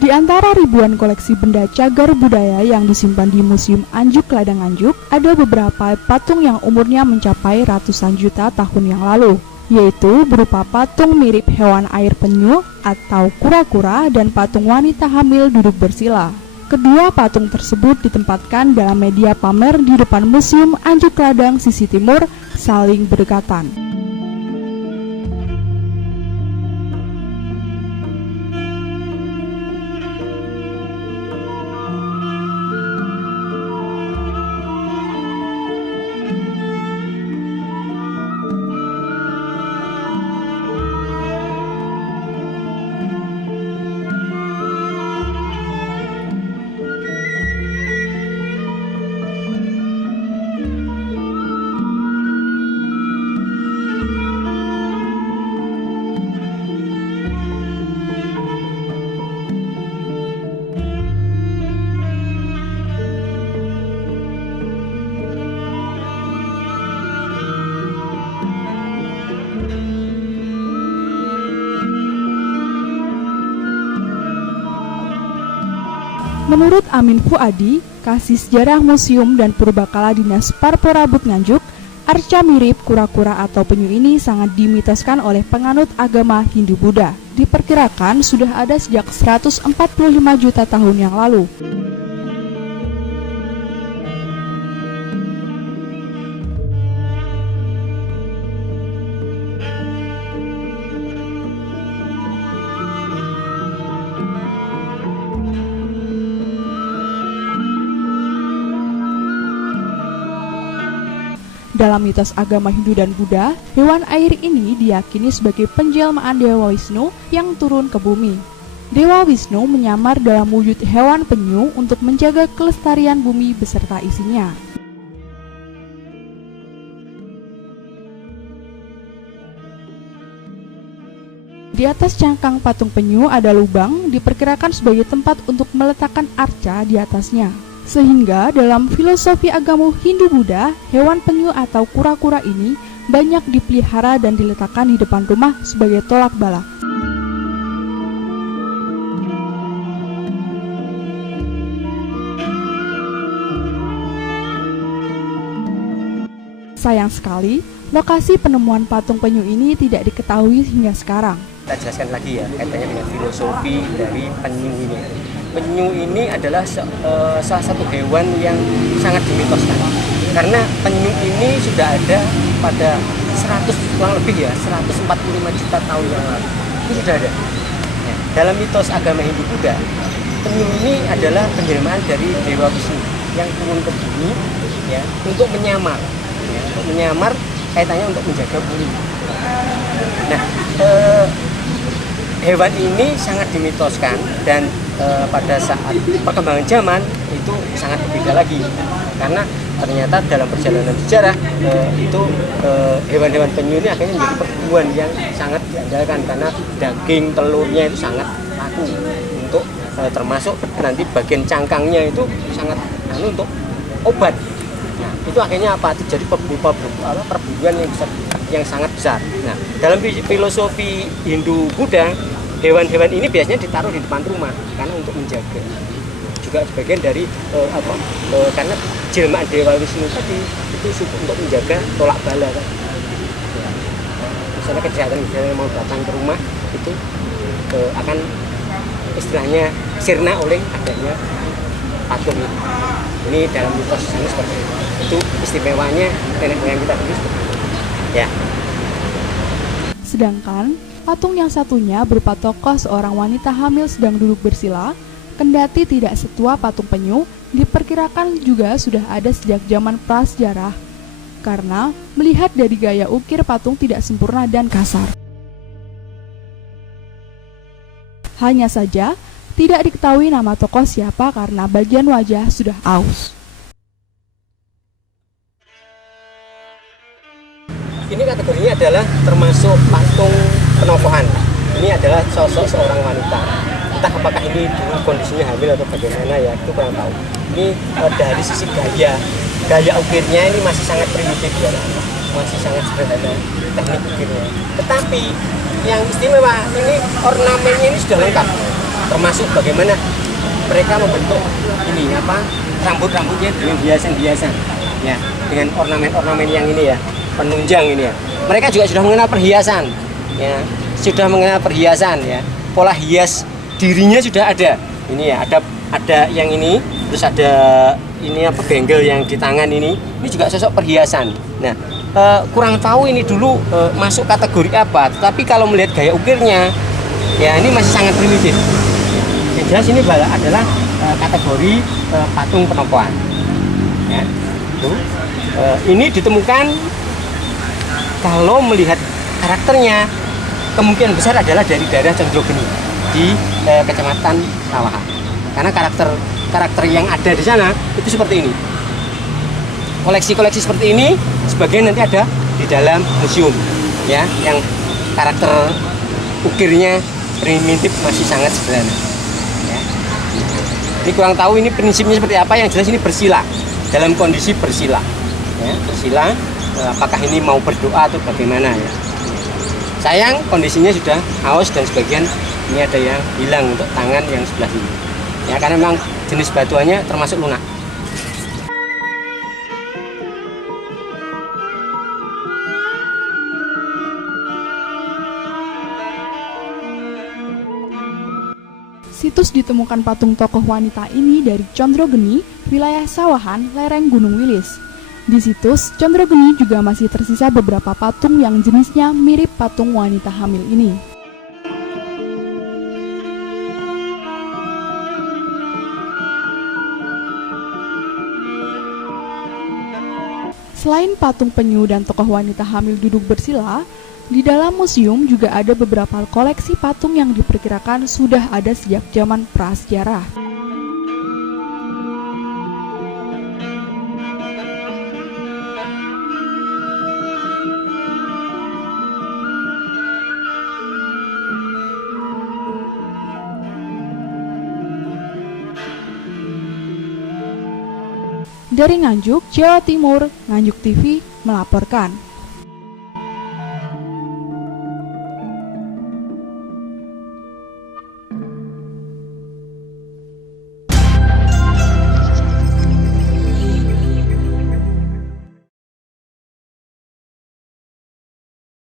Di antara ribuan koleksi benda cagar budaya yang disimpan di Museum Anjuk Ladang Anjuk, ada beberapa patung yang umurnya mencapai ratusan juta tahun yang lalu, yaitu berupa patung mirip hewan air penyu atau kura-kura dan patung wanita hamil duduk bersila. Kedua patung tersebut ditempatkan dalam media pamer di depan Museum Anjuk Ladang sisi timur, saling berdekatan. Menurut Amin Fuadi, Kasih Sejarah Museum dan Purbakala Dinas Parporabut Nganjuk, arca mirip kura-kura atau penyu ini sangat dimitoskan oleh penganut agama Hindu-Buddha. Diperkirakan sudah ada sejak 145 juta tahun yang lalu. Dalam mitos agama Hindu dan Buddha, hewan air ini diyakini sebagai penjelmaan Dewa Wisnu yang turun ke bumi. Dewa Wisnu menyamar dalam wujud hewan penyu untuk menjaga kelestarian bumi beserta isinya. Di atas cangkang patung penyu ada lubang, diperkirakan sebagai tempat untuk meletakkan arca di atasnya. Sehingga dalam filosofi agama Hindu-Buddha, hewan penyu atau kura-kura ini banyak dipelihara dan diletakkan di depan rumah sebagai tolak bala. Sayang sekali, lokasi penemuan patung penyu ini tidak diketahui hingga sekarang. Kita jelaskan lagi ya, kaitannya dengan filosofi dari penyu ini. Penyu ini adalah salah satu hewan yang sangat dimitoskan. Karena penyu ini sudah ada pada 145 juta tahun yang lalu. Itu sudah ada. Ya, dalam mitos agama Hindu-Buddha, penyu ini adalah penjelmaan dari Dewa Wisnu yang turun ke bumi ya, untuk menyamar. Ya, untuk menyamar kaitannya untuk menjaga bumi. Nah, hewan ini sangat dimitoskan dan pada saat perkembangan zaman itu sangat berbeda lagi, karena ternyata dalam perjalanan sejarah itu hewan-hewan penyu ini akhirnya menjadi perburuan yang sangat diandalkan karena daging telurnya itu sangat laku untuk termasuk nanti bagian cangkangnya itu sangat untuk obat. Nah, itu akhirnya apa? Terjadi perburuan yang sangat besar. Nah, dalam filosofi Hindu-Buddha, hewan-hewan ini biasanya ditaruh di depan rumah karena untuk menjaga. Juga sebagian dari karena jelmaan Dewa Wisnu tadi itu untuk menjaga tolak bala kan. Ya. Misalnya kejahatan mau datang ke rumah itu akan istilahnya sirna oleh adanya patung ini. Ini dalam mitos ini seperti itu. Itu istimewanya nenek moyang kita dulu seperti itu. Ya. Sedangkan patung yang satunya berupa tokoh seorang wanita hamil sedang duduk bersila, kendati tidak setua patung penyu, diperkirakan juga sudah ada sejak zaman prasejarah, karena melihat dari gaya ukir patung tidak sempurna dan kasar. Hanya saja, tidak diketahui nama tokoh siapa karena bagian wajah sudah aus. Ini kategorinya adalah termasuk patung penokohan. Ini adalah sosok seorang wanita. Entah apakah ini dulu kondisinya hamil atau bagaimana ya, itu kurang tahu. Ini dari sisi gaya ukirnya ini masih sangat primitif ya, masih sangat sederhana teknik ukirnya. Tetapi yang istimewa ini ornamennya ini sudah lengkap. termasuk bagaimana mereka membentuk ini apa rambut-rambutnya dengan hiasan-hiasan ya, dengan ornamen-ornamen yang ini ya, penunjang ini ya. Mereka juga sudah mengenal perhiasan ya, pola hias dirinya sudah ada. Ini ya, ada yang ini, terus ada ini apa benggel yang di tangan ini juga sosok perhiasan. Nah, kurang tahu ini dulu masuk kategori apa, tetapi kalau melihat gaya ukirnya ya ini masih sangat primitif. Yang jelas ini adalah kategori patung penokohan. Ya, ini ditemukan kalau melihat karakternya kemungkinan besar adalah dari daerah Condrogeni di Kecamatan Sawahan. Karena karakter yang ada di sana itu seperti ini. Koleksi-koleksi seperti ini sebagian nanti ada di dalam museum ya, yang karakter ukirnya primitif, masih sangat sederhana. Ya. Ini kurang tahu ini prinsipnya seperti apa, yang jelas ini bersila, dalam kondisi bersila. Ya, bersila, apakah ini mau berdoa atau bagaimana ya. Sayang kondisinya sudah haus dan sebagian ini ada yang hilang untuk tangan yang sebelah sini. Ya, karena memang jenis batuannya termasuk lunak. Situs ditemukan patung tokoh wanita ini dari Condrogeni, wilayah Sawahan, lereng Gunung Wilis. Di situs Condrogeni juga masih tersisa beberapa patung yang jenisnya mirip patung wanita hamil ini. Selain patung penyu dan tokoh wanita hamil duduk bersila, di dalam museum juga ada beberapa koleksi patung yang diperkirakan sudah ada sejak zaman prasejarah. Dari Nganjuk, Jawa Timur, Nganjuk TV melaporkan.